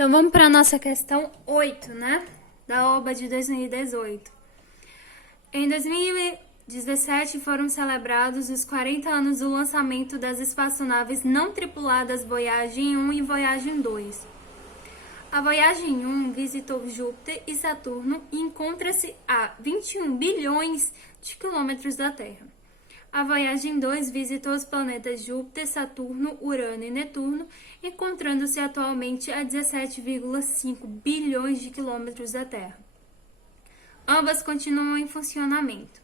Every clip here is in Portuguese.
Então, vamos para a nossa questão 8, né? Da OBA de 2018. Em 2017, foram celebrados os 40 anos do lançamento das espaçonaves não tripuladas Voyagem 1 e Voyagem 2. A Voyagem 1 visitou Júpiter e Saturno e encontra-se a 21 bilhões de quilômetros da Terra. A Voyagem 2 visitou os planetas Júpiter, Saturno, Urano e Netuno, encontrando-se atualmente a 17,5 bilhões de quilômetros da Terra. Ambas continuam em funcionamento.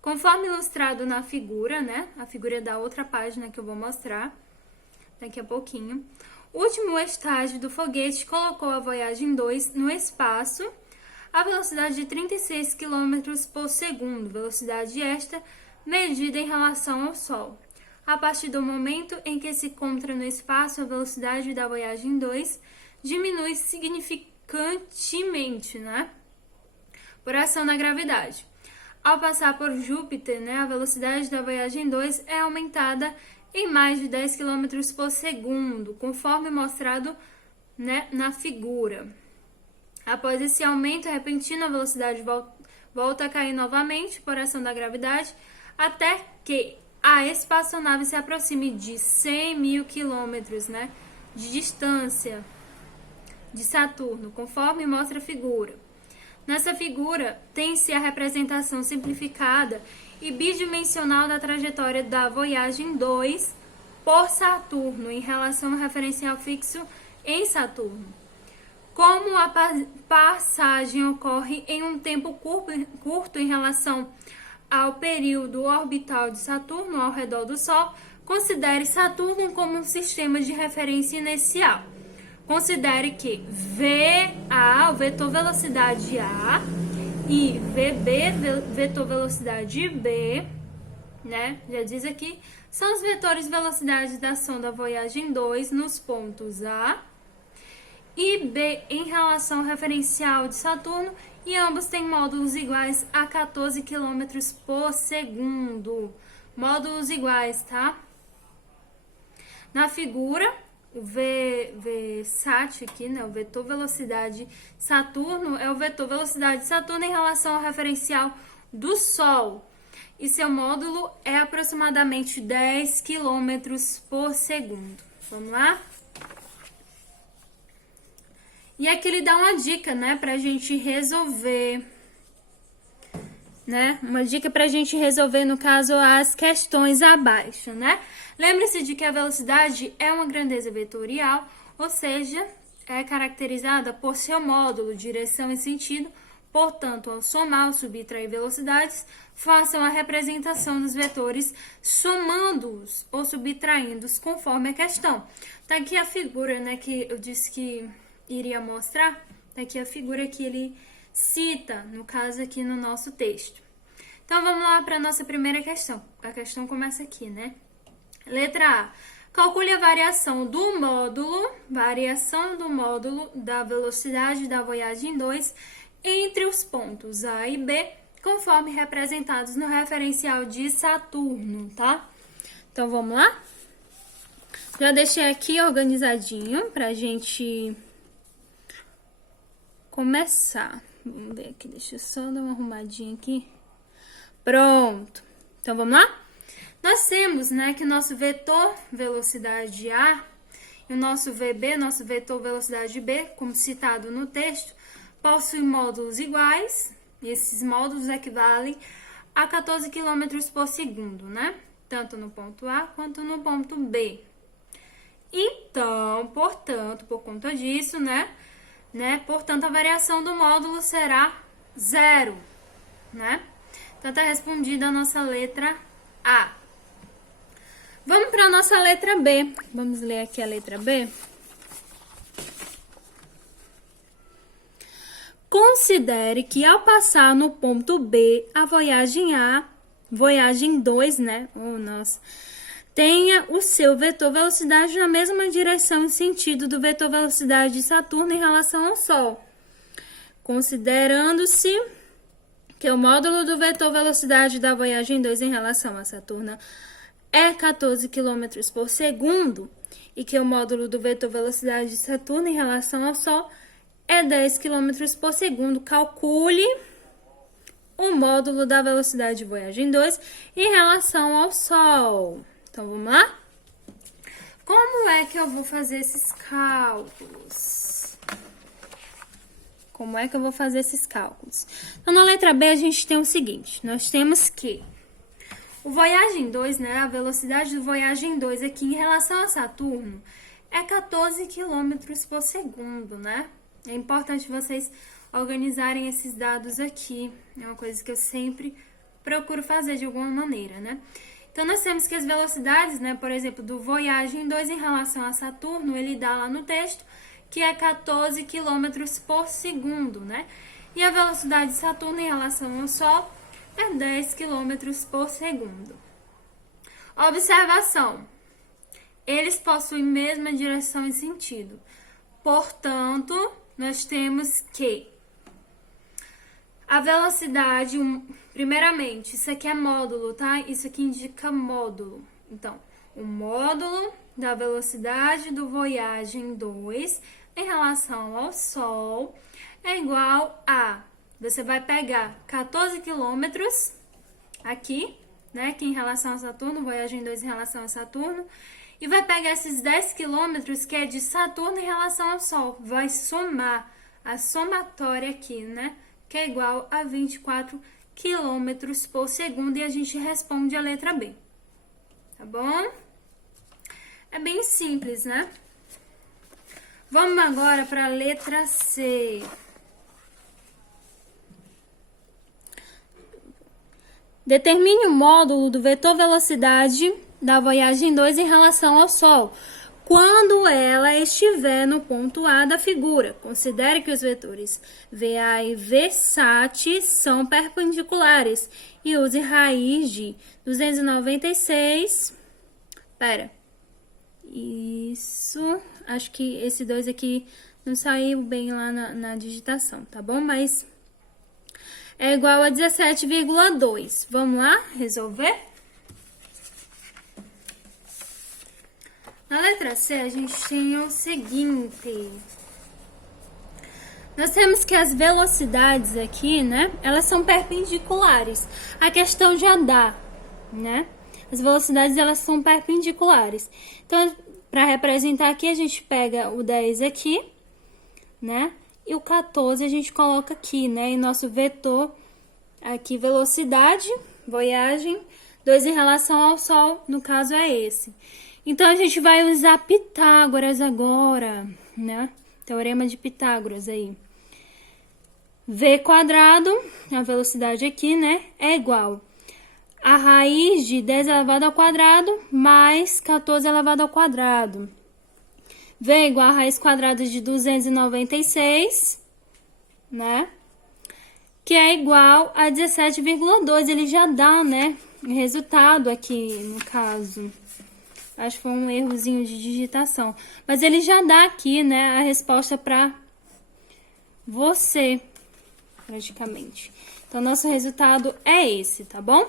Conforme ilustrado na figura, né? A figura da outra página que eu vou mostrar daqui a pouquinho. O último estágio do foguete colocou a Voyagem 2 no espaço a velocidade de 36 km por segundo, velocidade esta medida em relação ao Sol. A partir do momento em que se encontra no espaço, a velocidade da Voyagem 2 diminui significantemente, né? Por ação da gravidade. Ao passar por Júpiter, né, a velocidade da Voyagem 2 é aumentada em mais de 10 km por segundo, conforme mostrado, né, na figura. Após esse aumento repentino, a velocidade volta a cair novamente por ação da gravidade, até que a espaçonave se aproxime de 100 mil quilômetros, né, de distância de Saturno, conforme mostra a figura. Nessa figura, tem-se a representação simplificada e bidimensional da trajetória da Voyagem 2 por Saturno em relação ao referencial fixo em Saturno. Como a passagem ocorre em um tempo curto em relação ao período orbital de Saturno ao redor do Sol, considere Saturno como um sistema de referência inicial. Considere que VA, o vetor velocidade A, e VB, vetor velocidade B, né? Já diz aqui, são os vetores velocidade da sonda Voyagem 2 nos pontos A e B em relação ao referencial de Saturno, e ambos têm módulos iguais a 14 km por segundo. Módulos iguais, tá? Na figura, o VSAT aqui, né, o vetor velocidade Saturno, é o vetor velocidade Saturno em relação ao referencial do Sol. E seu módulo é aproximadamente 10 km por segundo. Vamos lá? E aqui ele dá uma dica, né, pra gente resolver, né? Uma dica pra gente resolver, no caso, as questões abaixo, né? Lembre-se de que a velocidade é uma grandeza vetorial, ou seja, é caracterizada por seu módulo, direção e sentido. Portanto, ao somar ou subtrair velocidades, façam a representação dos vetores somando-os ou subtraindo-os conforme a questão. Tá aqui a figura, né, que eu disse que iria mostrar. Tá aqui a figura que ele cita, no caso aqui no nosso texto. Então, vamos lá para a nossa primeira questão. A questão começa aqui, né? Letra A. Calcule a variação do módulo da velocidade da Voyagem 2 entre os pontos A e B, conforme representados no referencial de Saturno, tá? Então, vamos lá? Já deixei aqui organizadinho pra gente começar. Vamos ver aqui, deixa eu só dar uma arrumadinha aqui. Pronto. Então, vamos lá? Nós temos, né, que o nosso vetor velocidade A e o nosso VB, nosso vetor velocidade B, como citado no texto, possuem módulos iguais. E esses módulos equivalem a 14 km por segundo, né? Tanto no ponto A quanto no ponto B. Então, portanto, por conta disso, né? Portanto, a variação do módulo será 0, né? Então, tá respondida a nossa letra A. Vamos para a nossa letra B. Vamos ler aqui a letra B. Considere que ao passar no ponto B, a Voyagem A, Voyagem 2, né? Tenha o seu vetor velocidade na mesma direção e sentido do vetor velocidade de Saturno em relação ao Sol. Considerando-se que o módulo do vetor velocidade da Voyagem 2 em relação a Saturno é 14 km por segundo, e que o módulo do vetor velocidade de Saturno em relação ao Sol é 10 km por segundo. Calcule o módulo da velocidade de Voyagem 2 em relação ao Sol. Então, vamos lá? Como é que eu vou fazer esses cálculos? Então, na letra B, a gente tem o seguinte. Nós temos que o Voyagem 2, né, a velocidade do Voyagem 2 aqui em relação a Saturno é 14 km por segundo, né? É importante vocês organizarem esses dados aqui. É uma coisa que eu sempre procuro fazer de alguma maneira, né? Então, nós temos que as velocidades, né, por exemplo, do Voyagem 2 em relação a Saturno, ele dá lá no texto que é 14 km por segundo, né? E a velocidade de Saturno em relação ao Sol é 10 km por segundo. Observação. Eles possuem mesma direção e sentido. Portanto, nós temos que a velocidade, primeiramente, isso aqui é módulo, tá? Isso aqui indica módulo. Então, o módulo da velocidade do Voyagem 2 em relação ao Sol é igual a... Você vai pegar 14 quilômetros aqui, né? Que em relação a Saturno, Voyagem 2 em relação a Saturno. E vai pegar esses 10 quilômetros que é de Saturno em relação ao Sol. Vai somar a somatória aqui, né? Que é igual a 24 quilômetros por segundo. E a gente responde a letra B. Tá bom? É bem simples, né? Vamos agora para a letra C. Determine o módulo do vetor velocidade da Voyagem 2 em relação ao Sol, quando ela estiver no ponto A da figura. Considere que os vetores VA e VSAT são perpendiculares e use raiz de 296. Isso, acho que esse 2 aqui não saiu bem lá na digitação, tá bom? Mas é igual a 17,2. Vamos lá resolver? Na letra C, a gente tem o seguinte. Nós temos que as velocidades aqui, né? Elas são perpendiculares. A questão já dá, né? As velocidades, elas são perpendiculares. Então, para representar aqui, a gente pega o 10 aqui, né? E o 14 a gente coloca aqui, né? E nosso vetor aqui, velocidade, Voyagem 2 em relação ao Sol, no caso é esse. Então, a gente vai usar Pitágoras agora, né? Teorema de Pitágoras aí. V quadrado, a velocidade aqui, né? É igual a raiz de 10 elevado ao quadrado mais 14 elevado ao quadrado. V é igual a raiz quadrada de 296, né? Que é igual a 17,2. Ele já dá, né? O resultado aqui, no caso. Acho que foi um errozinho de digitação. Mas ele já dá aqui, né? A resposta para você, praticamente. Então, nosso resultado é esse, tá bom?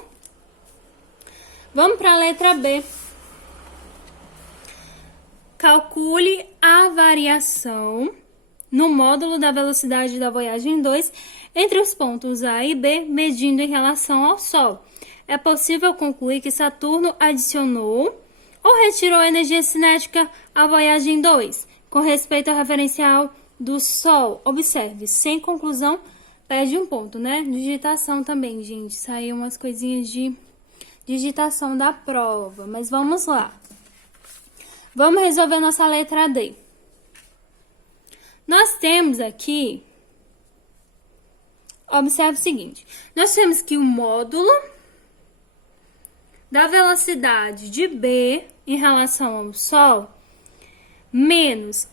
Vamos para a letra B. Calcule a variação no módulo da velocidade da Voyagem 2 entre os pontos A e B, medindo em relação ao Sol. É possível concluir que Saturno adicionou ou retirou energia cinética à Voyagem 2, com respeito ao referencial do Sol. Observe, sem conclusão, perde um ponto, né? Digitação também, gente. Saiu umas coisinhas de digitação da prova, mas vamos lá. Vamos resolver nossa letra D. Nós temos aqui, observe o seguinte, nós temos que o módulo da velocidade de B em relação ao Sol menos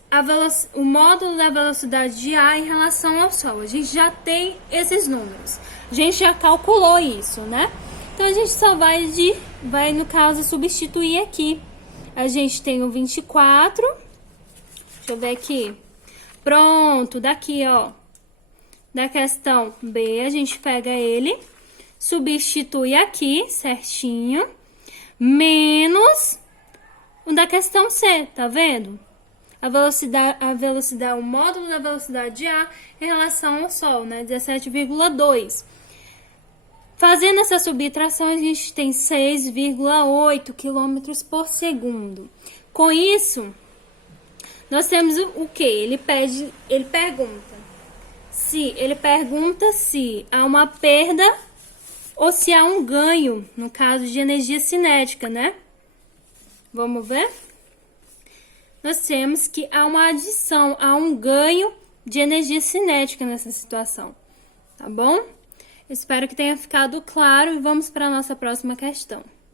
o módulo da velocidade de A em relação ao Sol. A gente já tem esses números. A gente já calculou isso, né? Então, a gente só vai, no caso, substituir aqui. A gente tem o 24. Deixa eu ver aqui. Pronto, daqui, ó. Da questão B, a gente pega ele, substitui aqui, certinho. Menos o da questão C, tá vendo? A velocidade, o módulo da velocidade de A em relação ao Sol, né? 17,2. Fazendo essa subtração, a gente tem 6,8 km por segundo. Com isso, nós temos o quê? Ele pergunta se há uma perda ou se há um ganho, no caso de energia cinética, né? Vamos ver? Nós temos que há uma adição, há um ganho de energia cinética nessa situação, tá bom? Espero que tenha ficado claro e vamos para a nossa próxima questão.